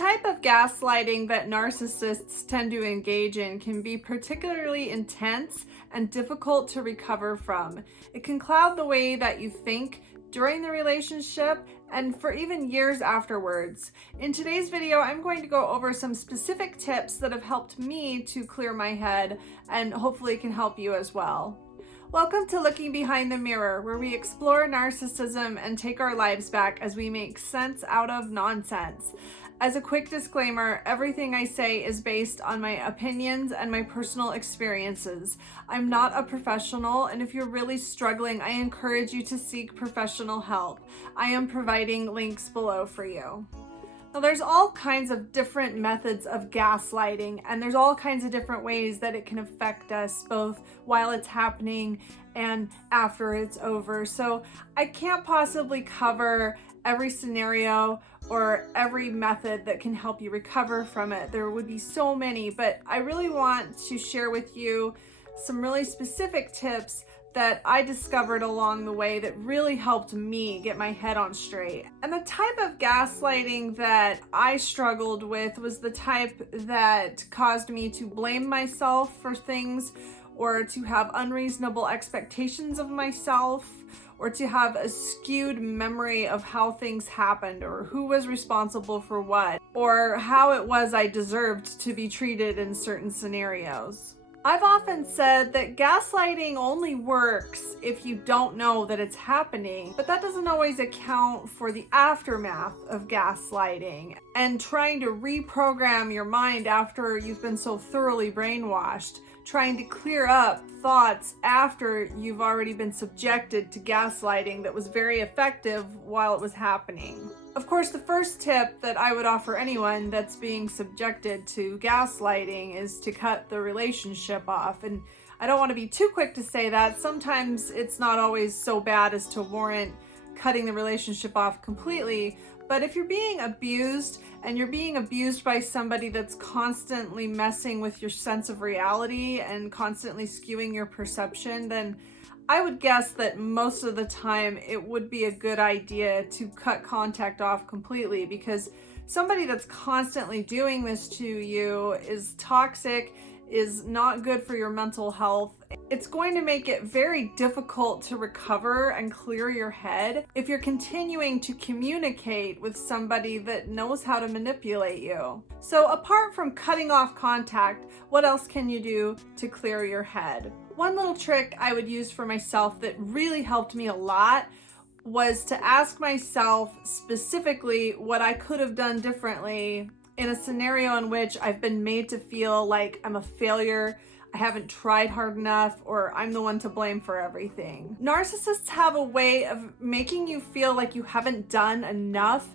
type of gaslighting that narcissists tend to engage in can be particularly intense and difficult to recover from. It can cloud the way that you think during the relationship and for even years afterwards. In today's video, I'm going to go over some specific tips that have helped me to clear my head and hopefully can help you as well. Welcome to Looking Behind the Mirror, where we explore narcissism and take our lives back as we make sense out of nonsense. As a quick disclaimer, everything I say is based on my opinions and my personal experiences. I'm not a professional, and if you're really struggling, I encourage you to seek professional help. I am providing links below for you. Now, there's all kinds of different methods of gaslighting, and there's all kinds of different ways that it can affect us both while it's happening and after it's over. So I can't possibly cover every scenario or every method that can help you recover from it. There would be so many, but I really want to share with you some really specific tips that I discovered along the way that really helped me get my head on straight. And the type of gaslighting that I struggled with was the type that caused me to blame myself for things, or to have unreasonable expectations of myself, or to have a skewed memory of how things happened, or who was responsible for what, or how it was I deserved to be treated in certain scenarios. I've often said that gaslighting only works if you don't know that it's happening, but that doesn't always account for the aftermath of gaslighting and trying to reprogram your mind after you've been so thoroughly brainwashed, trying to clear up thoughts after you've already been subjected to gaslighting that was very effective while it was happening. Of course, the first tip that I would offer anyone that's being subjected to gaslighting is to cut the relationship off. And I don't want to be too quick to say that. Sometimes it's not always so bad as to warrant cutting the relationship off completely. But if you're being abused, and you're being abused by somebody that's constantly messing with your sense of reality and constantly skewing your perception, then I would guess that most of the time it would be a good idea to cut contact off completely, because somebody that's constantly doing this to you is toxic, is not good for your mental health. It's going to make it very difficult to recover and clear your head if you're continuing to communicate with somebody that knows how to manipulate you. So apart from cutting off contact, what else can you do to clear your head? One little trick I would use for myself that really helped me a lot was to ask myself specifically what I could have done differently in a scenario in which I've been made to feel like I'm a failure, I haven't tried hard enough, or I'm the one to blame for everything. Narcissists have a way of making you feel like you haven't done enough,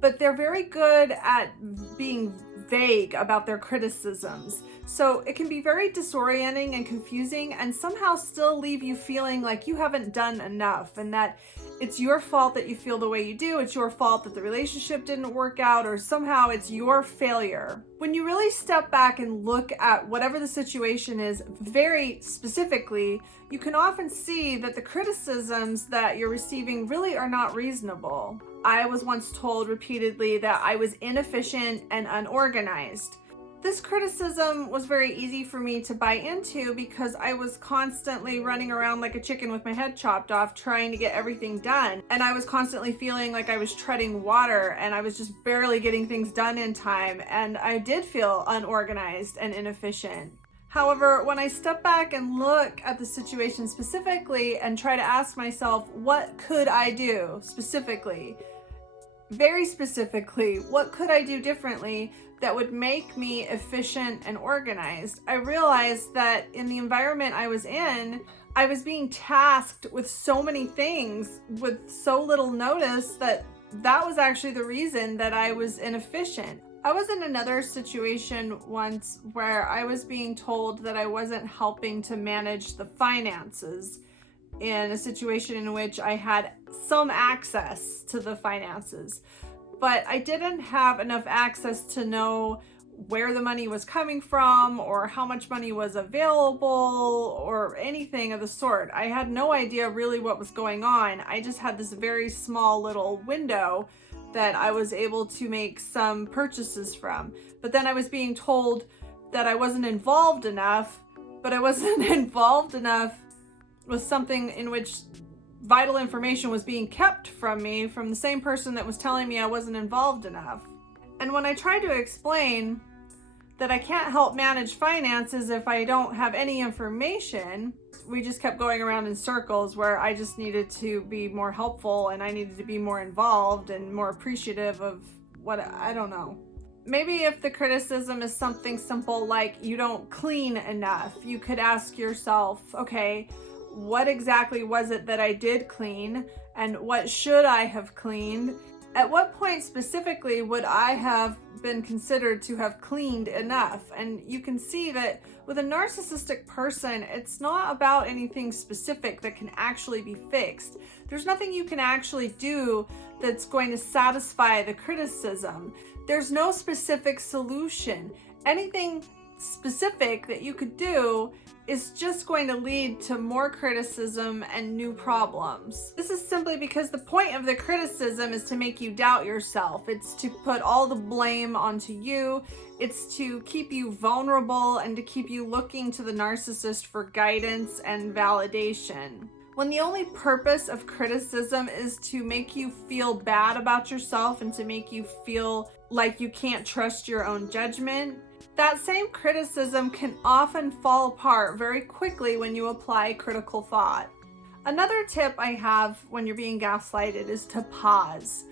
but they're very good at being vague about their criticisms. So it can be very disorienting and confusing and somehow still leave you feeling like you haven't done enough and that it's your fault that you feel the way you do, it's your fault that the relationship didn't work out, or somehow it's your failure. When you really step back and look at whatever the situation is very specifically, you can often see that the criticisms that you're receiving really are not reasonable. I was once told repeatedly that I was inefficient and unorganized. This criticism was very easy for me to buy into because I was constantly running around like a chicken with my head chopped off trying to get everything done. And I was constantly feeling like I was treading water and I was just barely getting things done in time. And I did feel unorganized and inefficient. However, when I step back and look at the situation specifically and try to ask myself, what could I do specifically? Very specifically, what could I do differently that would make me efficient and organized? I realized that in the environment I was in, I was being tasked with so many things with so little notice that was actually the reason that I was inefficient. I was in another situation once where I was being told that I wasn't helping to manage the finances in a situation in which I had some access to the finances, but I didn't have enough access to know where the money was coming from or how much money was available or anything of the sort. I had no idea really what was going on. I just had this very small little window that I was able to make some purchases from. But then I was being told that I wasn't involved enough, but I wasn't involved enough with something in which vital information was being kept from me from the same person that was telling me I wasn't involved enough. And when I tried to explain that I can't help manage finances if I don't have any information, we just kept going around in circles where I just needed to be more helpful and I needed to be more involved and more appreciative of what, I don't know. Maybe if the criticism is something simple like you don't clean enough, you could ask yourself, okay, what exactly was it that I did clean and what should I have cleaned? At what point specifically would I have been considered to have cleaned enough? And you can see that with a narcissistic person, it's not about anything specific that can actually be fixed. There's nothing you can actually do that's going to satisfy the criticism. There's no specific solution. Anything specific that you could do is just going to lead to more criticism and new problems. This is simply because the point of the criticism is to make you doubt yourself. It's to put all the blame onto you. It's to keep you vulnerable and to keep you looking to the narcissist for guidance and validation. When the only purpose of criticism is to make you feel bad about yourself and to make you feel like you can't trust your own judgment, that same criticism can often fall apart very quickly when you apply critical thought. Another tip I have when you're being gaslighted is to pause.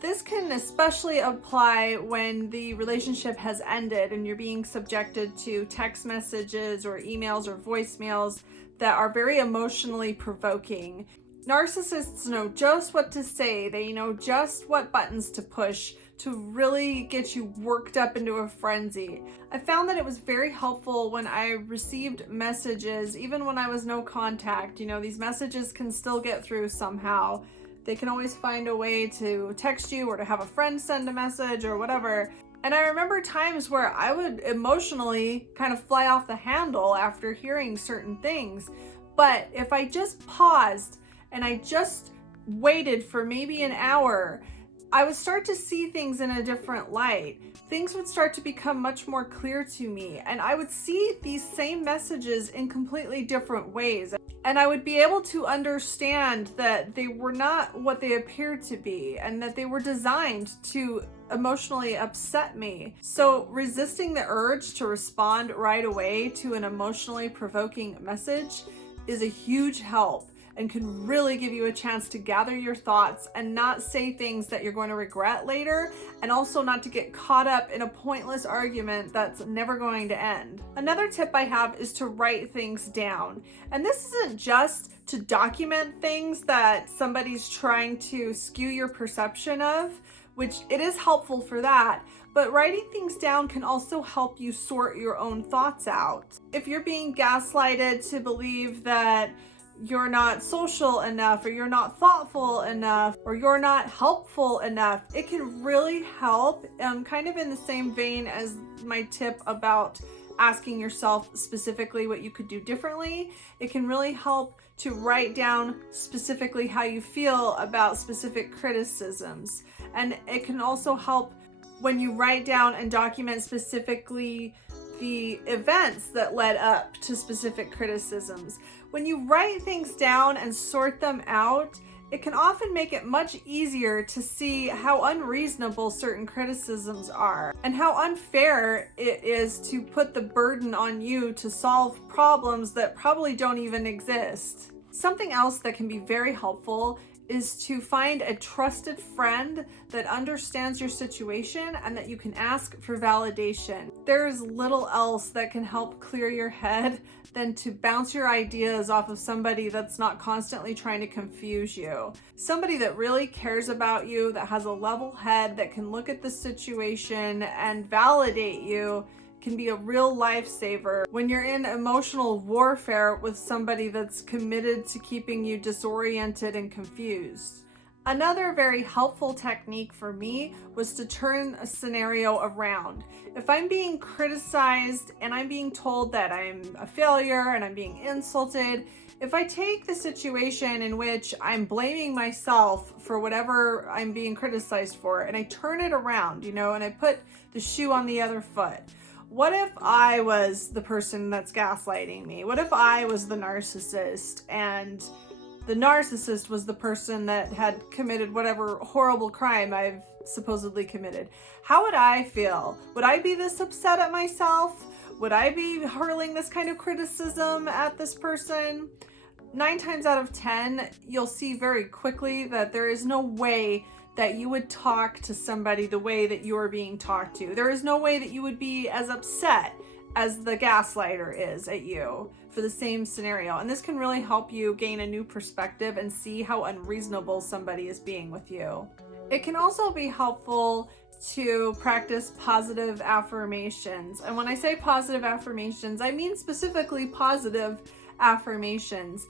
This can especially apply when the relationship has ended and you're being subjected to text messages or emails or voicemails that are very emotionally provoking. Narcissists know just what to say. They know just what buttons to push to really get you worked up into a frenzy. I found that it was very helpful when I received messages, even when I was no contact. These messages can still get through somehow. They can always find a way to text you or to have a friend send a message or whatever. And I remember times where I would emotionally kind of fly off the handle after hearing certain things. But if I just paused and I just waited for maybe an hour, I would start to see things in a different light. Things would start to become much more clear to me, and I would see these same messages in completely different ways. And I would be able to understand that they were not what they appeared to be, and that they were designed to emotionally upset me. So resisting the urge to respond right away to an emotionally provoking message is a huge help and can really give you a chance to gather your thoughts and not say things that you're going to regret later, and also not to get caught up in a pointless argument that's never going to end. Another tip I have is to write things down. And this isn't just to document things that somebody's trying to skew your perception of, which it is helpful for that, but writing things down can also help you sort your own thoughts out. If you're being gaslighted to believe that you're not social enough, or you're not thoughtful enough, or you're not helpful enough, it can really help, kind of in the same vein as my tip about asking yourself specifically what you could do differently. It can really help to write down specifically how you feel about specific criticisms. And it can also help when you write down and document specifically the events that led up to specific criticisms. When you write things down and sort them out, it can often make it much easier to see how unreasonable certain criticisms are and how unfair it is to put the burden on you to solve problems that probably don't even exist. Something else that can be very helpful is to find a trusted friend that understands your situation and that you can ask for validation. There's little else that can help clear your head than to bounce your ideas off of somebody that's not constantly trying to confuse you. Somebody that really cares about you, that has a level head, that can look at the situation and validate you, can be a real lifesaver when you're in emotional warfare with somebody that's committed to keeping you disoriented and confused. Another very helpful technique for me was to turn a scenario around. If I'm being criticized and I'm being told that I'm a failure and I'm being insulted, If I take the situation in which I'm blaming myself for whatever I'm being criticized for and I turn it around, and I put the shoe on the other foot. What if I was the person that's gaslighting me? What if I was the narcissist and the narcissist was the person that had committed whatever horrible crime I've supposedly committed? How would I feel? Would I be this upset at myself? Would I be hurling this kind of criticism at this person? 9 times out of 10, you'll see very quickly that there is no way that you would talk to somebody the way that you are being talked to. There is no way that you would be as upset as the gaslighter is at you for the same scenario. And this can really help you gain a new perspective and see how unreasonable somebody is being with you. It can also be helpful to practice positive affirmations. And when I say positive affirmations, I mean specifically positive affirmations.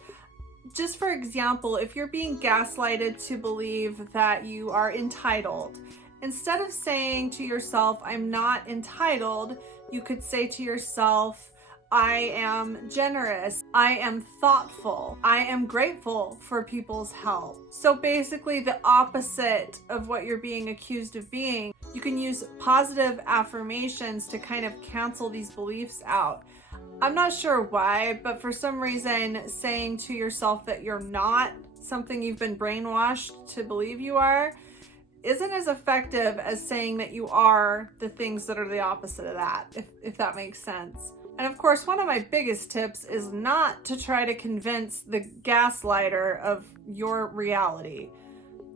Just for example, if you're being gaslighted to believe that you are entitled, instead of saying to yourself, I'm not entitled, you could say to yourself, I am generous, I am thoughtful, I am grateful for people's help. So basically the opposite of what you're being accused of being. You can use positive affirmations to kind of cancel these beliefs out. I'm not sure why, but for some reason, saying to yourself that you're not something you've been brainwashed to believe you are isn't as effective as saying that you are the things that are the opposite of that, if that makes sense. And of course, one of my biggest tips is not to try to convince the gaslighter of your reality.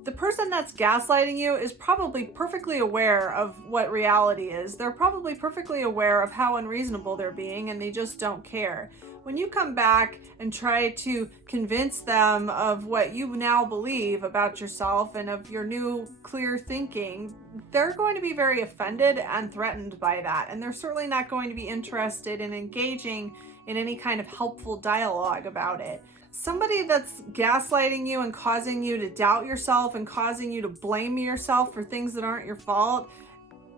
The person that's gaslighting you is probably perfectly aware of what reality is. They're probably perfectly aware of how unreasonable they're being, and they just don't care. When you come back and try to convince them of what you now believe about yourself and of your new clear thinking, they're going to be very offended and threatened by that. And they're certainly not going to be interested in engaging in any kind of helpful dialogue about it. Somebody that's gaslighting you and causing you to doubt yourself and causing you to blame yourself for things that aren't your fault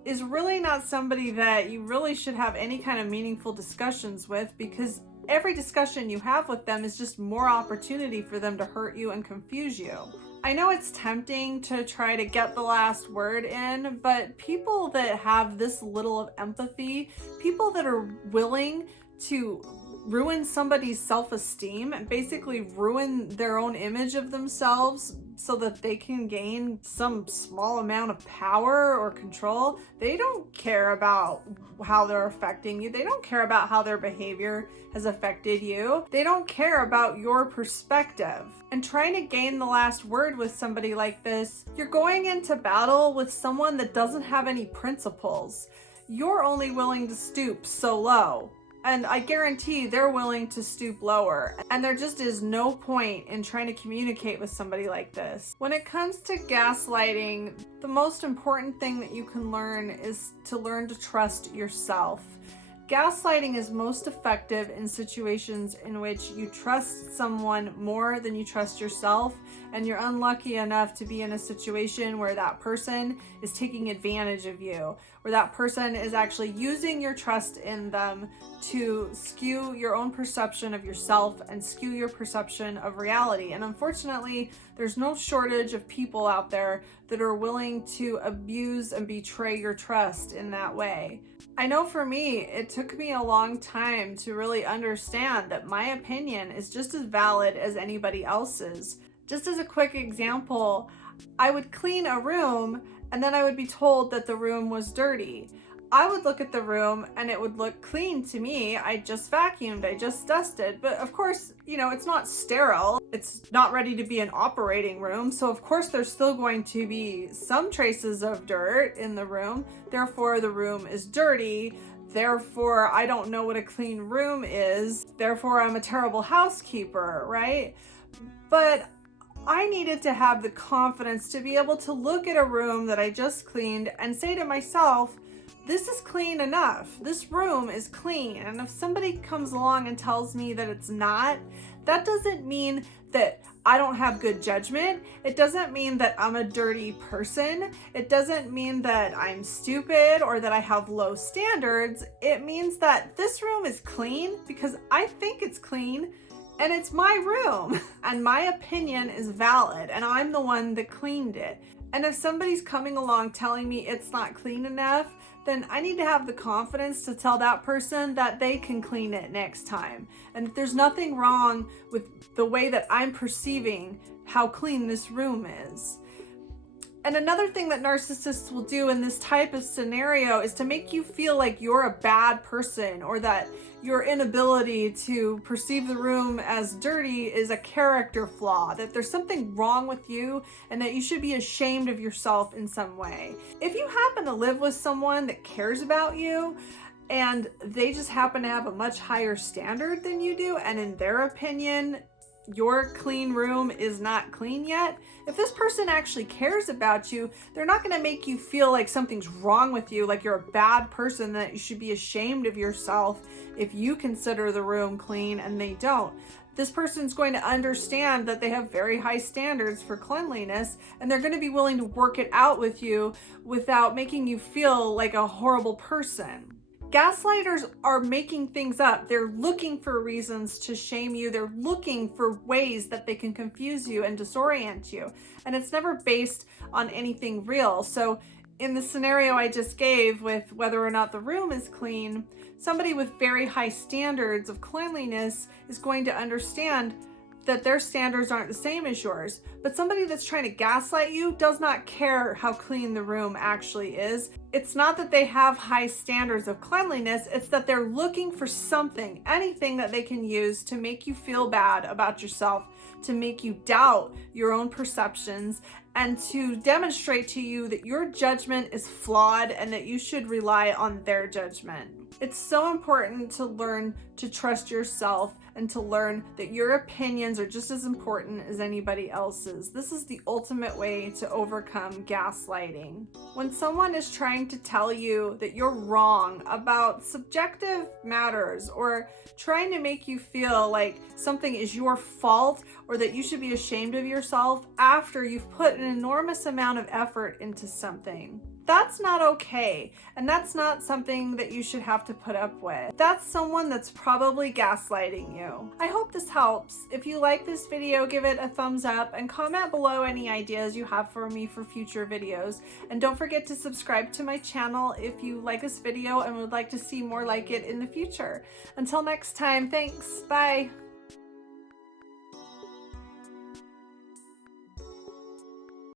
is really not somebody that you really should have any kind of meaningful discussions with, because every discussion you have with them is just more opportunity for them to hurt you and confuse you. I know it's tempting to try to get the last word in, but people that have this little of empathy, people that are willing to ruin somebody's self-esteem and basically ruin their own image of themselves so that they can gain some small amount of power or control. They don't care about how they're affecting you. They don't care about how their behavior has affected you. They don't care about your perspective. And trying to gain the last word with somebody like this, you're going into battle with someone that doesn't have any principles. You're only willing to stoop so low. And I guarantee they're willing to stoop lower. And there just is no point in trying to communicate with somebody like this. When it comes to gaslighting, the most important thing that you can learn is to learn to trust yourself. Gaslighting is most effective in situations in which you trust someone more than you trust yourself, and you're unlucky enough to be in a situation where that person is taking advantage of you, where that person is actually using your trust in them to skew your own perception of yourself and skew your perception of reality. And unfortunately, there's no shortage of people out there that are willing to abuse and betray your trust in that way. I know for me, it took me a long time to really understand that my opinion is just as valid as anybody else's. Just as a quick example, I would clean a room and then I would be told that the room was dirty. I would look at the room and it would look clean to me. I just vacuumed, I just dusted. But of course, it's not sterile. It's not ready to be an operating room. So of course there's still going to be some traces of dirt in the room. Therefore the room is dirty. Therefore I don't know what a clean room is. Therefore I'm a terrible housekeeper, right? But I needed to have the confidence to be able to look at a room that I just cleaned and say to myself, this is clean enough. This room is clean. And if somebody comes along and tells me that it's not, that doesn't mean that I don't have good judgment. It doesn't mean that I'm a dirty person. It doesn't mean that I'm stupid or that I have low standards. It means that this room is clean because I think it's clean. And it's my room and my opinion is valid and I'm the one that cleaned it. And if somebody's coming along telling me it's not clean enough, then I need to have the confidence to tell that person that they can clean it next time. And there's nothing wrong with the way that I'm perceiving how clean this room is. And another thing that narcissists will do in this type of scenario is to make you feel like you're a bad person, or that your inability to perceive the room as dirty is a character flaw, that there's something wrong with you and that you should be ashamed of yourself in some way. If you happen to live with someone that cares about you and they just happen to have a much higher standard than you do, and in their opinion, your clean room is not clean yet, if this person actually cares about you, they're not going to make you feel like something's wrong with you, like you're a bad person, that you should be ashamed of yourself if you consider the room clean and they don't. This person's going to understand that they have very high standards for cleanliness, and they're going to be willing to work it out with you without making you feel like a horrible person. Gaslighters are making things up. They're looking for reasons to shame you. They're looking for ways that they can confuse you and disorient you. And it's never based on anything real. So in the scenario I just gave with whether or not the room is clean, somebody with very high standards of cleanliness is going to understand that their standards aren't the same as yours. But somebody that's trying to gaslight you does not care how clean the room actually is. It's not that they have high standards of cleanliness, it's that they're looking for something, anything that they can use to make you feel bad about yourself, to make you doubt your own perceptions, and to demonstrate to you that your judgment is flawed and that you should rely on their judgment. It's so important to learn to trust yourself and to learn that your opinions are just as important as anybody else's. This is the ultimate way to overcome gaslighting. When someone is trying to tell you that you're wrong about subjective matters, or trying to make you feel like something is your fault or that you should be ashamed of yourself after you've put an enormous amount of effort into something, that's not okay. And that's not something that you should have to put up with. That's someone that's probably gaslighting you. I hope this helps. If you like this video, give it a thumbs up and comment below any ideas you have for me for future videos. And don't forget to subscribe to my channel if you like this video and would like to see more like it in the future. Until next time, thanks. Bye.